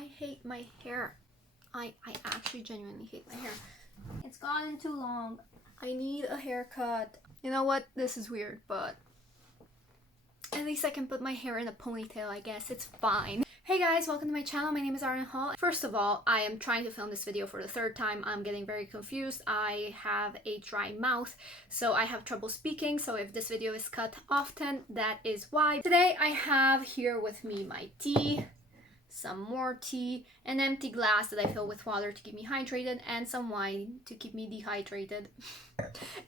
I hate my hair. I actually genuinely hate my hair. It's gotten too long. I need a haircut. You know what? This is weird, but at least I can put my hair in a ponytail, I guess. It's fine. Hey guys, welcome to my channel. My name is ARDEN. First of all, I am trying to film this video for the third time. I'm getting very confused. I have a dry mouth, so I have trouble speaking. So if this video is cut often, that is why. Today I have here with me my tea, some more tea, an empty glass that I fill with water to keep me hydrated, and some wine to keep me dehydrated.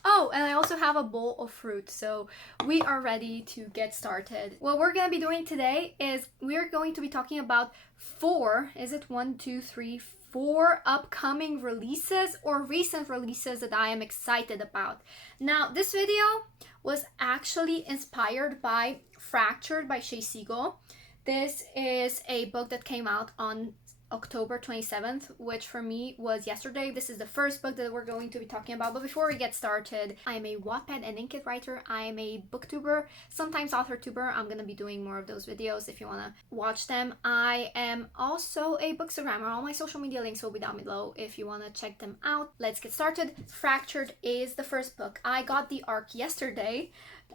Oh, and I also have a bowl of fruit, so we are ready to get started. What we're gonna be doing today is we're going to be talking about four upcoming releases or recent releases that I am excited about. Now, this video was actually inspired by Fractured by Shay Siegel. This is a book that came out on October 27th, which for me was yesterday. This is the first book that we're going to be talking about. But before we get started, I am a Wattpad and Inkit writer. I am a booktuber, sometimes author tuber. I'm going to be doing more of those videos if you want to watch them. I am also a bookstagrammer. All my social media links will be down below if you want to check them out. Let's get started. Fractured is the first book. I got the ARC yesterday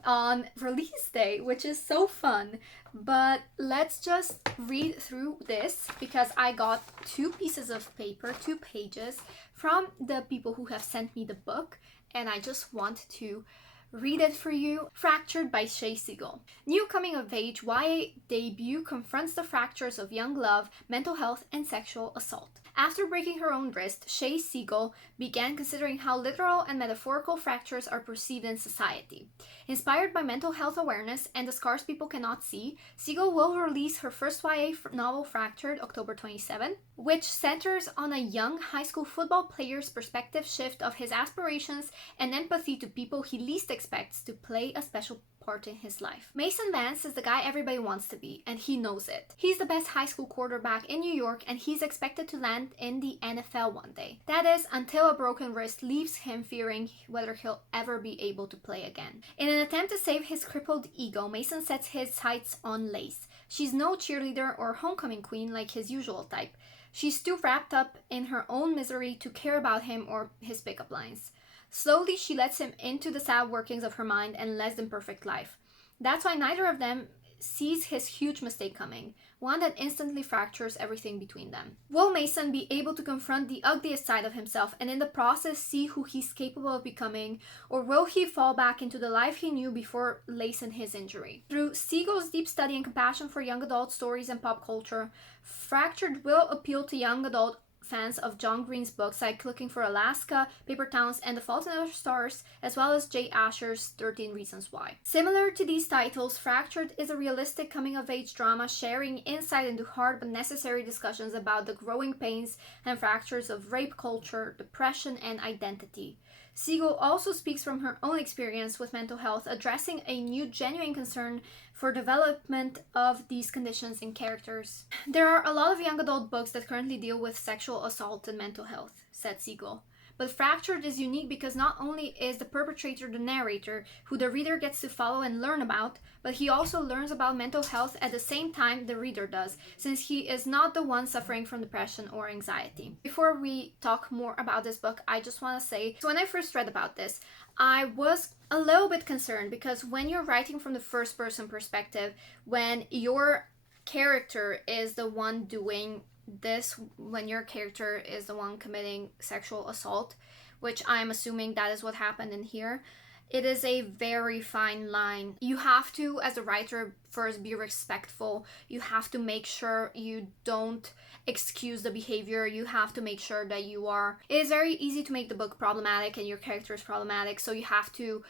on release day, which is so fun. But let's just read through this because I got two pieces of paper, 2 pages from the people who have sent me the book, and I just want to read it for you. Fractured by Shay Siegel. New coming-of-age YA debut confronts the fractures of young love, mental health, and sexual assault. After breaking her own wrist, Shay Siegel began considering how literal and metaphorical fractures are perceived in society. Inspired by mental health awareness and the scars people cannot see, Siegel will release her first YA novel, Fractured, October 27, which centers on a young high school football player's perspective shift of his aspirations and empathy to people he least expects to play a special part in his life. Mason Vance is the guy everybody wants to be, and he knows it. He's the best high school quarterback in New York, and he's expected to land in the NFL one day. That is, until a broken wrist leaves him fearing whether he'll ever be able to play again. In an attempt to save his crippled ego, Mason sets his sights on Lace. She's no cheerleader or homecoming queen like his usual type. She's too wrapped up in her own misery to care about him or his pickup lines. Slowly, she lets him into the sad workings of her mind and less than perfect life. That's why neither of them sees his huge mistake coming, one that instantly fractures everything between them. Will Mason be able to confront the ugliest side of himself and in the process see who he's capable of becoming, or will he fall back into the life he knew before Lace and his injury? Through Siegel's deep study and compassion for young adult stories and pop culture, Fractured will appeal to young adult fans of John Green's books like Looking for Alaska, Paper Towns, and The Fault in Our Stars, as well as Jay Asher's 13 Reasons Why. Similar to these titles, Fractured is a realistic coming-of-age drama sharing insight into hard but necessary discussions about the growing pains and fractures of rape culture, depression, and identity. Siegel also speaks from her own experience with mental health, addressing a new genuine concern for development of these conditions in characters. There are a lot of young adult books that currently deal with sexual assault and mental health, said Siegel. But Fractured is unique because not only is the perpetrator the narrator, who the reader gets to follow and learn about, but he also learns about mental health at the same time the reader does, since he is not the one suffering from depression or anxiety. Before we talk more about this book, I just want to say, so when I first read about this, I was a little bit concerned because when you're writing from the first person perspective, when your character is the one doing this, when your character is the one committing sexual assault, which I'm assuming that is what happened in here, it is a very fine line. You have to, as a writer, first be respectful. You have to make sure you don't excuse the behavior. You have to make sure that you are... It is very easy to make the book problematic and your character is problematic, so you have to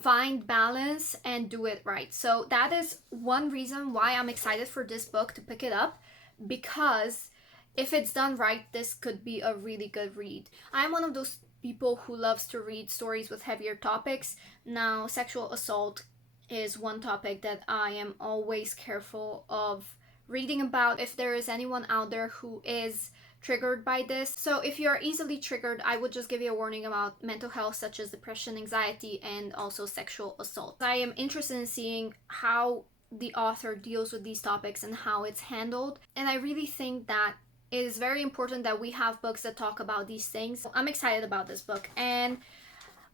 find balance and do it right. So that is one reason why I'm excited for this book to pick it up, because if it's done right, this could be a really good read. I'm one of those people who loves to read stories with heavier topics. Now, sexual assault is one topic that I am always careful of reading about if there is anyone out there who is triggered by this. So if you're easily triggered, I would just give you a warning about mental health such as depression, anxiety, and also sexual assault. I am interested in seeing how the author deals with these topics and how it's handled. And I really think that it is very important that we have books that talk about these things. So I'm excited about this book, and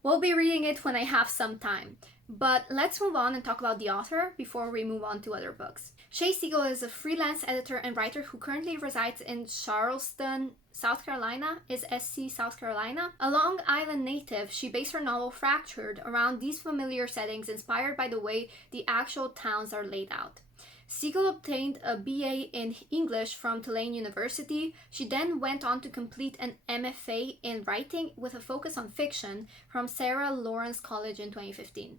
we'll be reading it when I have some time. But let's move on and talk about the author before we move on to other books. Shae Siegel is a freelance editor and writer who currently resides in Charleston, South Carolina, is SC, South Carolina. A Long Island native, she based her novel Fractured around these familiar settings inspired by the way the actual towns are laid out. Siegel obtained a BA in English from Tulane University. She then went on to complete an MFA in writing with a focus on fiction from Sarah Lawrence College in 2015.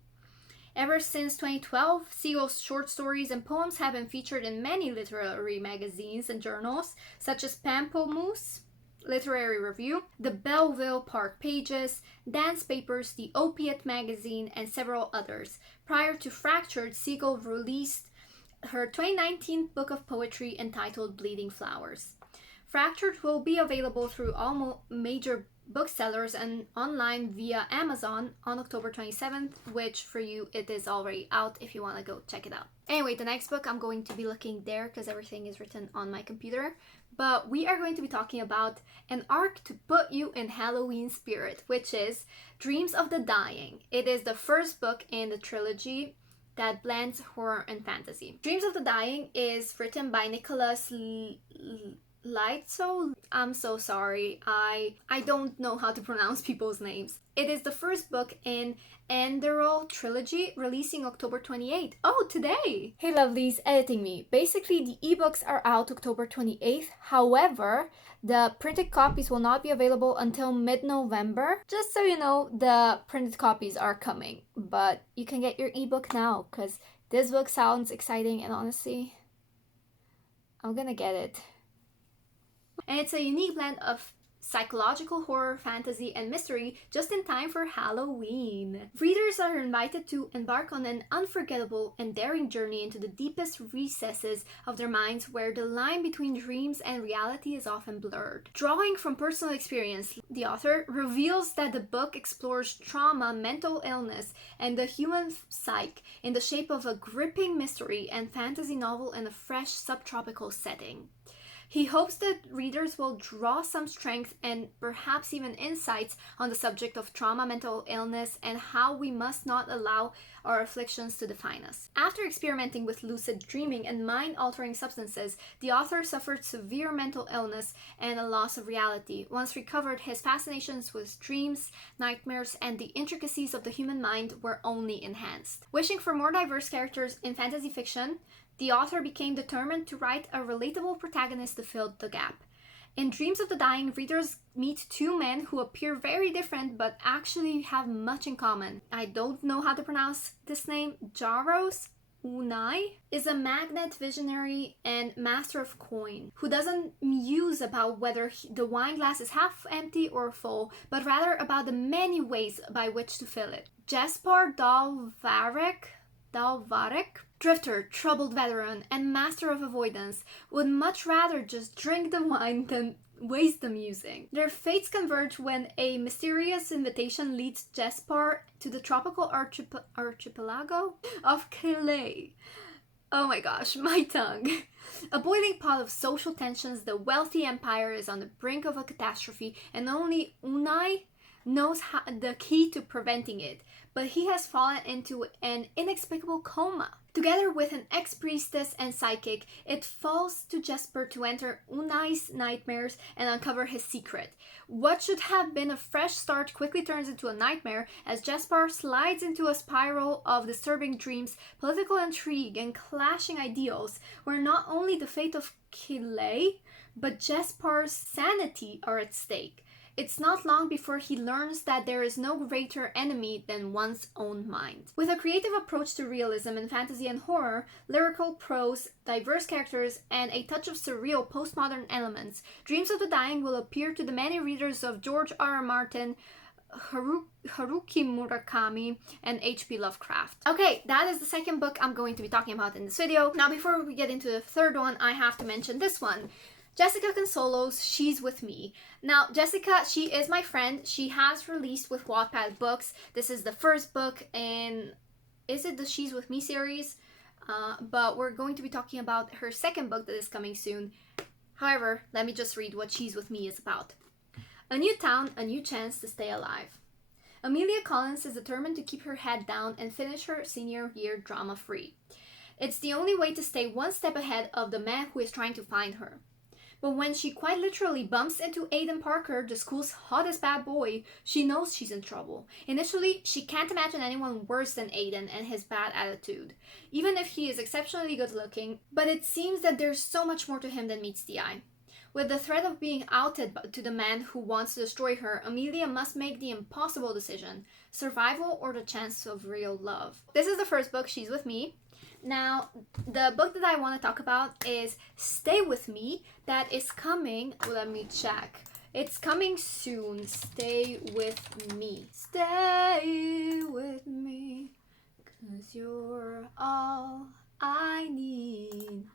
Ever since 2012, Siegel's short stories and poems have been featured in many literary magazines and journals, such as Pamplemousse Literary Review, the Belleville Park Pages, Dance Papers, the Opiate Magazine, and several others. Prior to Fractured, Siegel released her 2019 book of poetry entitled Bleeding Flowers. Fractured will be available through all major booksellers and online via Amazon on October 27th, which for you it is already out if you want to go check it out. Anyway, the next book I'm going to be looking there because everything is written on my computer, but we are going to be talking about an arc to put you in Halloween spirit, which is Dreams of the Dying. It is the first book in the trilogy that blends horror and fantasy. Dreams of the Dying is written by Nicholas Lightso. I'm so sorry. I don't know how to pronounce people's names. It is the first book in Enderal trilogy, releasing October 28th. Oh, today! Hey lovelies, editing me. Basically, the ebooks are out October 28th. However, the printed copies will not be available until mid-November. Just so you know, the printed copies are coming. But you can get your ebook now, because this book sounds exciting, and honestly, I'm gonna get it. And it's a unique blend of psychological horror, fantasy, and mystery just in time for Halloween. Readers are invited to embark on an unforgettable and daring journey into the deepest recesses of their minds where the line between dreams and reality is often blurred. Drawing from personal experience, the author reveals that the book explores trauma, mental illness, and the human psyche in the shape of a gripping mystery and fantasy novel in a fresh subtropical setting. He hopes that readers will draw some strength and perhaps even insights on the subject of trauma, mental illness, and how we must not allow our afflictions to define us. After experimenting with lucid dreaming and mind-altering substances, the author suffered severe mental illness and a loss of reality. Once recovered, his fascinations with dreams, nightmares, and the intricacies of the human mind were only enhanced. Wishing for more diverse characters in fantasy fiction, the author became determined to write a relatable protagonist to fill the gap. In Dreams of the Dying, readers meet two men who appear very different but actually have much in common. I don't know how to pronounce this name. Jaros Unai is a magnet visionary and master of coin who doesn't muse about whether the wine glass is half empty or full, but rather about the many ways by which to fill it. Jaspar Dalvarek, drifter, troubled veteran, and master of avoidance, would much rather just drink the wine than waste the musing. Their fates converge when a mysterious invitation leads Jaspar to the tropical archipelago of Calais. Oh my gosh, my tongue. A boiling pot of social tensions, the wealthy empire is on the brink of a catastrophe, and only Unai knows the key to preventing it, but he has fallen into an inexplicable coma. Together with an ex-priestess and psychic, it falls to Jesper to enter Unai's nightmares and uncover his secret. What should have been a fresh start quickly turns into a nightmare as Jesper slides into a spiral of disturbing dreams, political intrigue, and clashing ideals, where not only the fate of Calais, but Jesper's sanity are at stake. It's not long before he learns that there is no greater enemy than one's own mind. With a creative approach to realism in fantasy and horror, lyrical prose, diverse characters, and a touch of surreal postmodern elements, Dreams of the Dying will appeal to the many readers of George R. R. Martin, Haruki Murakami, and H.P. Lovecraft. Okay, that is the second book I'm going to be talking about in this video. Now, before we get into the third one, I have to mention this one. Jessica Consolo's She's With Me. Now, Jessica, she is my friend. She has released with Wattpad Books. This is the first book in, is it the She's With Me series? but we're going to be talking about her second book that is coming soon. However, let me just read what She's With Me is about. A new town, a new chance to stay alive. Amelia Collins is determined to keep her head down and finish her senior year drama-free. It's the only way to stay one step ahead of the man who is trying to find her. But when she quite literally bumps into Aiden Parker, the school's hottest bad boy, she knows she's in trouble. Initially, she can't imagine anyone worse than Aiden and his bad attitude, even if he is exceptionally good looking, but it seems that there's so much more to him than meets the eye. With the threat of being outed to the man who wants to destroy her, Amelia must make the impossible decision: survival or the chance of real love. This is the first book, She's With Me. Now, the book that I want to talk about is Stay With Me, that is coming, let me check. It's coming soon. Stay with me. Stay with me, 'cause you're all I need.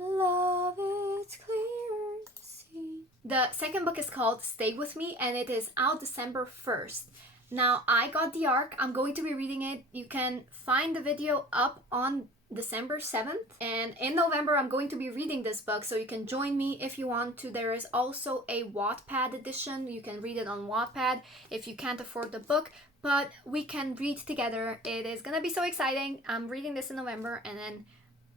Love is clear to see. The second book is called Stay With Me, and it is out December 1st. Now, I got the arc. I'm going to be reading it. You can find the video up on December 7th. And in November, I'm going to be reading this book, so you can join me if you want to. There is also a Wattpad edition. You can read it on Wattpad if you can't afford the book, but we can read together. It is gonna be so exciting. I'm reading this in November, and then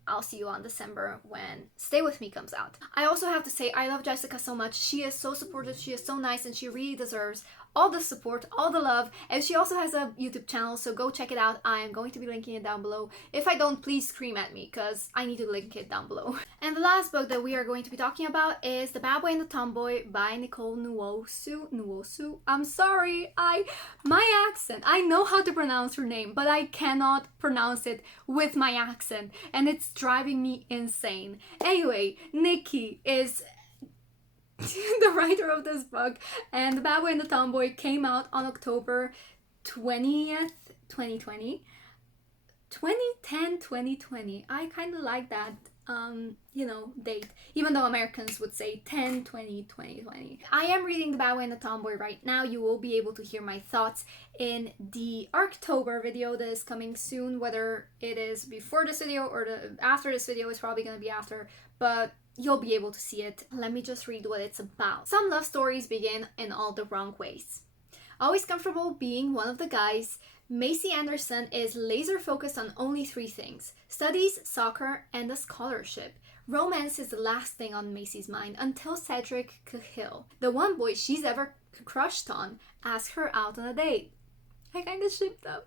I'll see you on December when Stay With Me comes out. I also have to say, I love Jessica so much. She is so supportive, she is so nice, and she really deserves all the support, all the love. And she also has a YouTube channel, so go check it out. I am going to be linking it down below. If I don't, please scream at me, because I need to link it down below. And the last book that we are going to be talking about is The Bad Boy and the Tomboy by Nicole Nwosu. I'm sorry, my accent. I know how to pronounce her name, but I cannot pronounce it with my accent, and it's driving me insane. Anyway, Nikki is the writer of this book, and The Bad Boy and the Tomboy came out on October 20th, 2020. 2020. I kind of like that, date, even though Americans would say 10/20/2020. I am reading The Bad Boy and the Tomboy right now. You will be able to hear my thoughts in the Arctober video that is coming soon, whether it is before this video or after this video. Is probably going to be after, but you'll be able to see it. Let me just read what it's about. Some love stories begin in all the wrong ways. Always comfortable being one of the guys, Macy Anderson is laser focused on only 3 things: studies, soccer, and a scholarship. Romance is the last thing on Macy's mind until Cedric Cahill, the one boy she's ever crushed on, asks her out on a date. I kinda shipped them.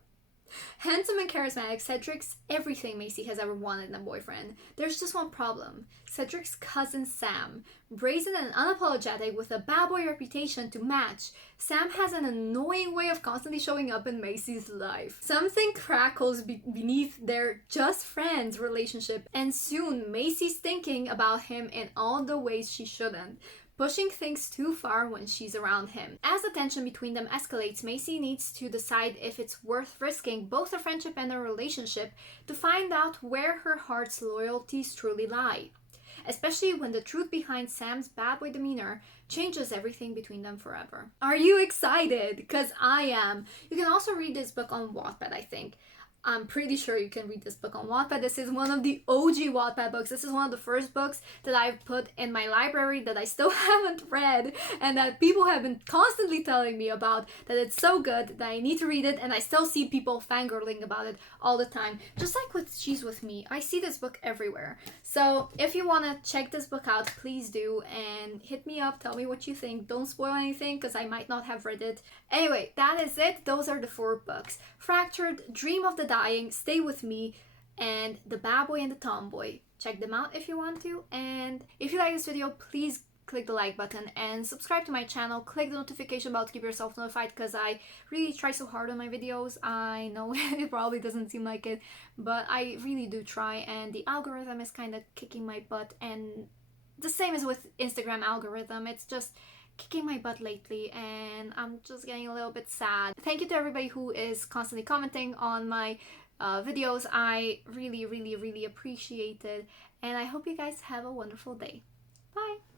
Handsome and charismatic, Cedric's everything Macy has ever wanted in a boyfriend. There's just one problem. Cedric's cousin Sam. Brazen and unapologetic with a bad boy reputation to match, Sam has an annoying way of constantly showing up in Macy's life. Something crackles beneath their just friends relationship, and soon Macy's thinking about him in all the ways she shouldn't, pushing things too far when she's around him. As the tension between them escalates, Macy needs to decide if it's worth risking both a friendship and a relationship to find out where her heart's loyalties truly lie. Especially when the truth behind Sam's bad boy demeanor changes everything between them forever. Are you excited? Because I am. You can also read this book on Wattpad, I think. I'm pretty sure you can read this book on Wattpad. This is one of the OG Wattpad books. This is one of the first books that I've put in my library that I still haven't read, and that people have been constantly telling me about, that it's so good that I need to read it, and I still see people fangirling about it all the time. Just like with She's With Me, I see this book everywhere. So if you want to check this book out, please do, and hit me up, tell me what you think. Don't spoil anything, because I might not have read it. Anyway, that is it. Those are the 4 books. Fractured, Dream of the Dying, Stay With Me, and The Bad Boy and the Tomboy. Check them out if you want to, and if you like this video, please click the like button and subscribe to my channel. Click the notification bell to keep yourself notified, because I really try so hard on my videos. I know it probably doesn't seem like it, but I really do try, and the algorithm is kind of kicking my butt, and the same as with Instagram algorithm. It's just kicking my butt lately, and I'm just getting a little bit sad. Thank you to everybody who is constantly commenting on my videos. I really appreciate it, and I hope you guys have a wonderful day. Bye!